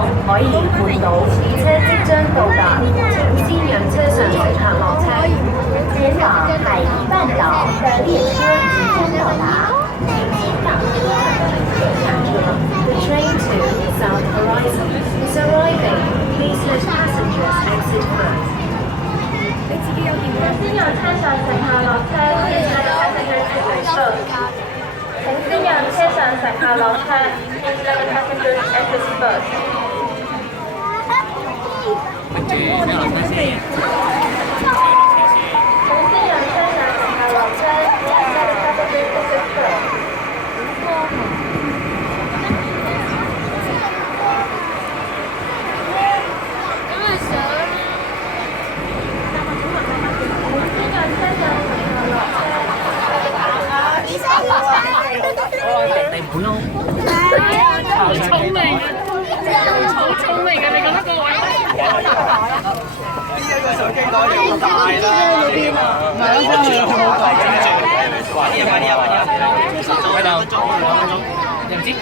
港可以換到，列車即將到達，請先讓車上乘客落車。前往海怡半島的列車即將到達，請港車乘客下車。The train to South Horizon is arriving. Please let passengers exit first. 先讓車上乘客落車，please let passengers exit first. 請先讓車上乘客落車，please let passengers exit first. 請先讓車上乘客落車，please let passengers exit first. 地盤咯，好聰明啊！好聰明啊！你覺得個位？呢一個手機袋又大啦，唔係啊，真係好大隻。快啲啊！快啲啊！快啲啊！喺度，又唔知呢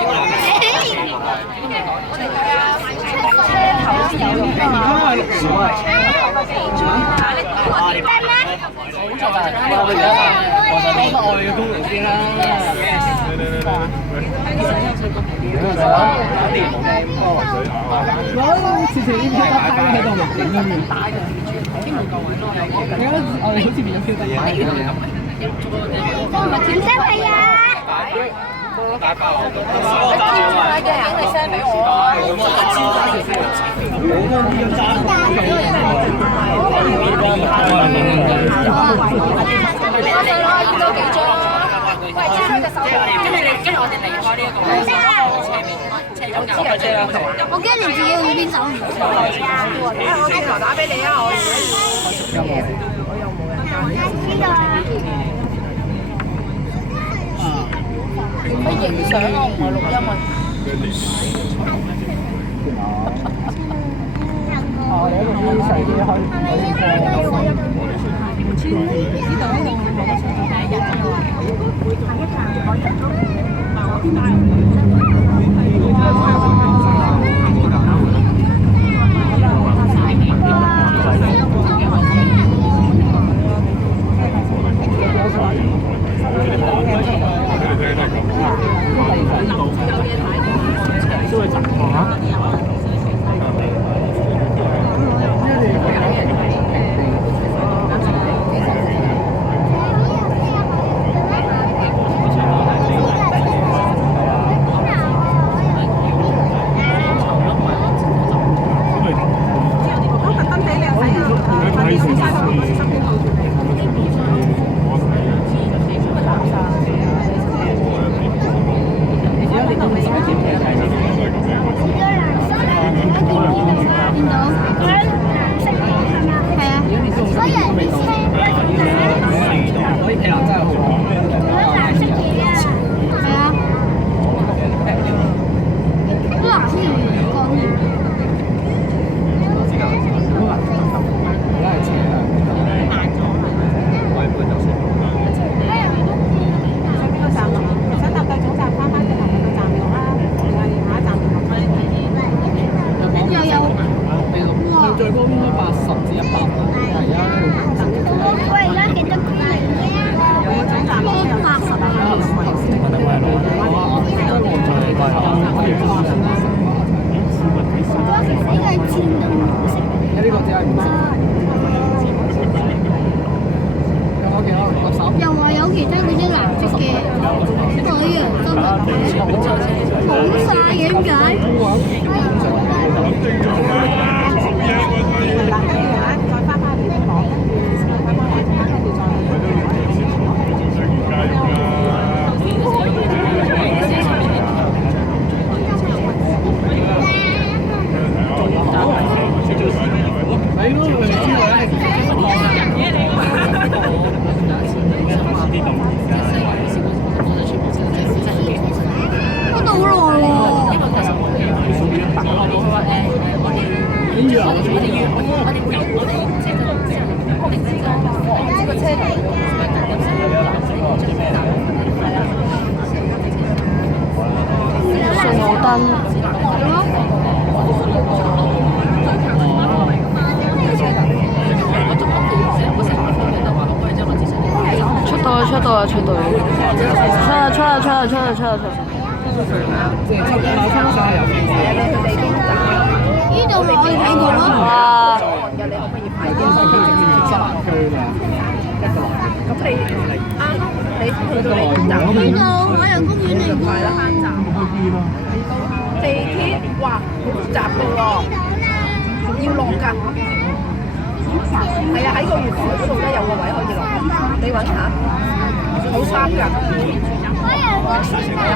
個係車頭先有用嘅，而家係6時啊！好在我哋嘅功能先啦。我次次呢啲得低喺度錄影咁樣打嘅，已經冇夠位咯。而家我哋好似變咗飄得快咁樣。唔使係啊！大包我揸嘅，你 send 俾我啊！我驚你自己去邊走唔到。我轉頭打俾你啊！我可以影相啊，唔係錄音啊。你喺度啲細啲可以知道呢度我哋上第一日就話下一站可以又話有其他嗰啲藍色嘅海洋生物，冇晒嘅點解？信號燈。啦出啦出啦出啦！即係馬鞍山有邊個？呢度咪我哋睇過咯。哇！係跟住佢直接出南區㗎。咁你啱你去到你站呢度海洋公園嚟㗎。地鐵，哇，好複雜㗎喎，要落㗎。係啊，喺個月台嗰度咧有個位可以落，你揾下，好差㗎，係啊，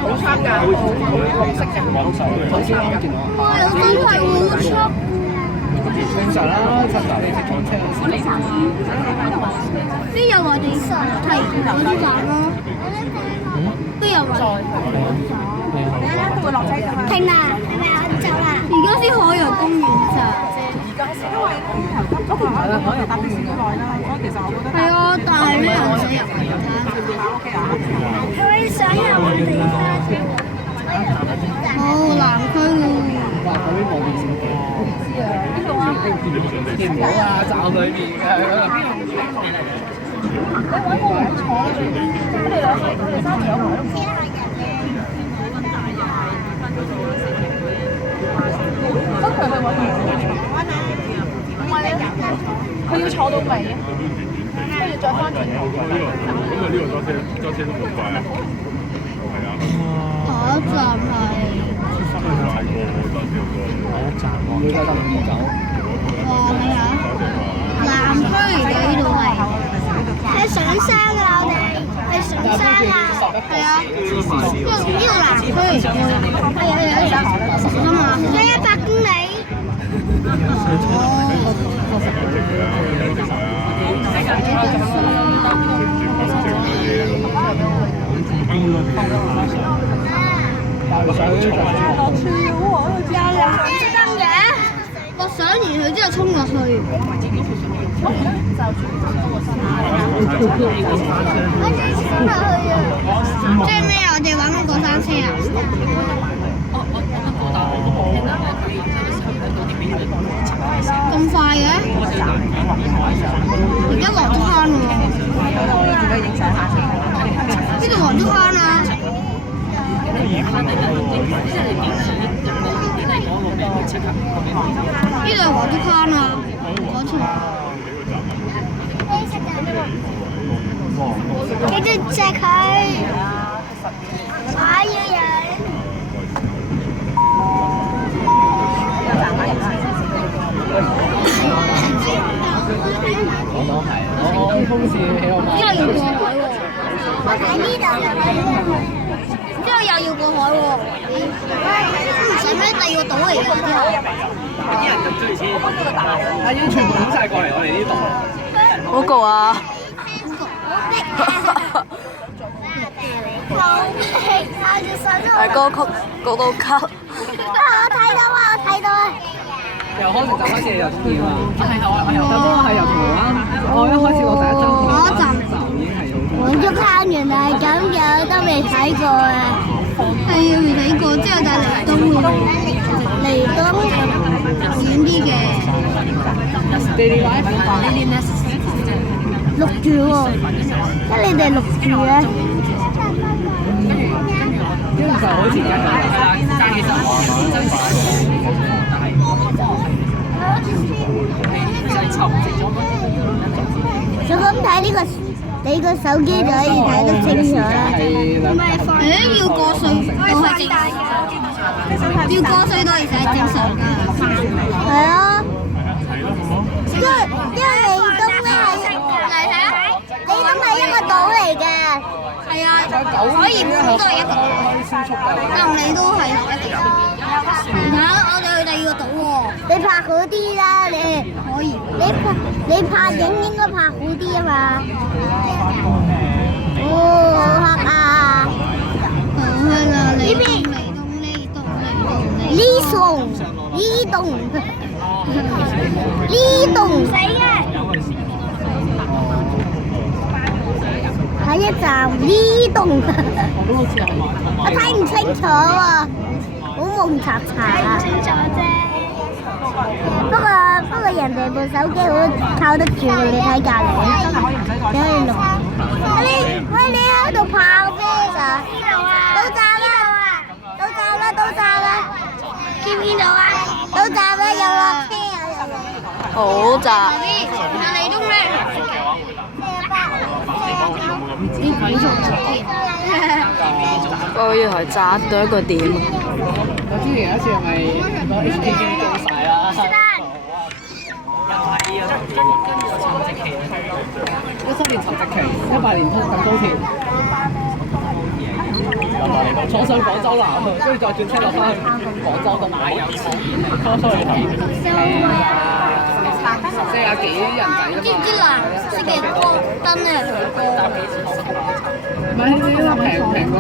好差㗎，好綠色嘅，好差㗎。哇！有真係好速。正常啦，正常你直通車。邊有話地提嗰啲站咯？邊有話？停啦！係咪啊？走啦！而家先海洋公園咋？係啦，可以搭的士好耐啦。其實我覺得係啊，但係咧我想入去睇。佢想入地好南區喎。哇！嗰邊望電視機。見唔到啊！站裏面嘅。你揾個位坐啦，咁你兩個佢哋三條友都唔坐。真係去揾唔係啊！佢要坐到尾，跟住再翻轉頭。咁啊呢個揸車都咁快啊？係啊。下一站係。我哋而家10點走。哇！睇下，南區嚟嘅呢度係。係上山啊！我哋係上山啊！係啊，呢度南區嚟嘅，係啊嘛，係100公里。我上完佢之後衝落去。即係咩啊？我哋玩嗰過山車啊！咁快嘅？而家黃竹坑喎。呢度黃竹坑啊！呢度係黃竹坑啊！嗰條。記住隻佢，我要人。講到係，我風扇喺度買。之後要過海喎。我喺呢度。之後又要過海喎。唔使咩？第二個島嚟㗎之後。啲人咁中意錢，阿英全部湧曬過嚟我哋呢度。好焗啊！係歌曲高高級。我睇到啊！我睇到啊！由康城站開始你就中意啊嘛。咁我係由銅鑼灣，我一開始我第一張銅鑼灣站已經係好中意。黃竹坑原來係咁樣，都未睇過啊！係啊，未睇過，之後就嚟東喎，嚟東遠啲嘅。Daily life，錄住喎，即係你哋錄住嘅。基本上好似而家咁啦，但係其實我真係就咁睇呢個，你個手機就可以睇得清楚啦。要過隧道係正常，要過隧道而且係正常㗎。係啊，因為你東咧係嚟睇啊，你東係一個島嚟嘅。係啊，可以都係一個，但你都係一個。我哋去第二個島喎。你拍好啲啦，你可以。你拍影應該拍好啲啊嘛。哦，好黑啊！呢邊。呢棟。死嘅。下一站呢棟。我睇唔清楚喎。好蒙查查啊！睇唔清楚啫。不過人哋部手機好靠得住，你睇隔離，你可以錄。你喺度拍咩㗎？呢度啊！站啦，見唔見到啊？到站啦，有落車啊！好窄。你都咩？個月台窄到一個點。我之前有一次係咪個 HK 機做晒啦？又係啊！跟住個沉積期，17年籌積期，18年通咁高鐵，坐上廣州南，跟住再轉車落翻去廣州東北，初初去睇40幾人仔啊嘛！知唔知藍色嘅光燈咧係幾高？唔係呢啲平過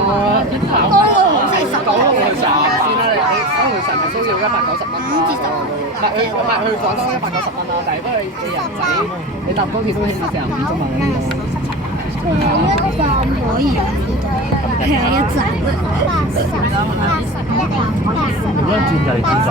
光個紅色10九龍去成先啦，你九龍成日都要190蚊。5至10。唔係去廣州190蚊啦，但係不過你人仔你搭高鐵都起碼45分鐘嘛呢度。一站可以係一站。如果轉就係轉咗。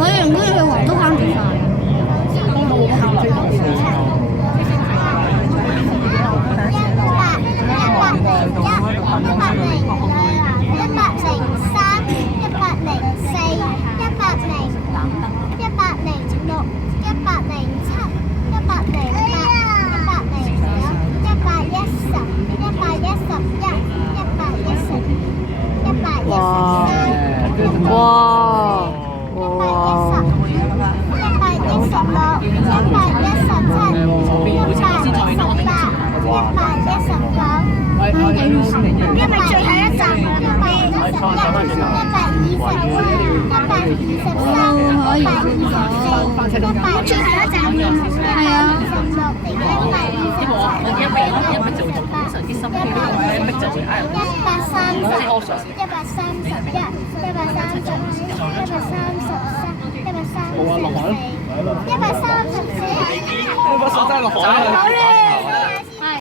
我哋唔會去黃竹坑住晒。因為最後一站130真係落海。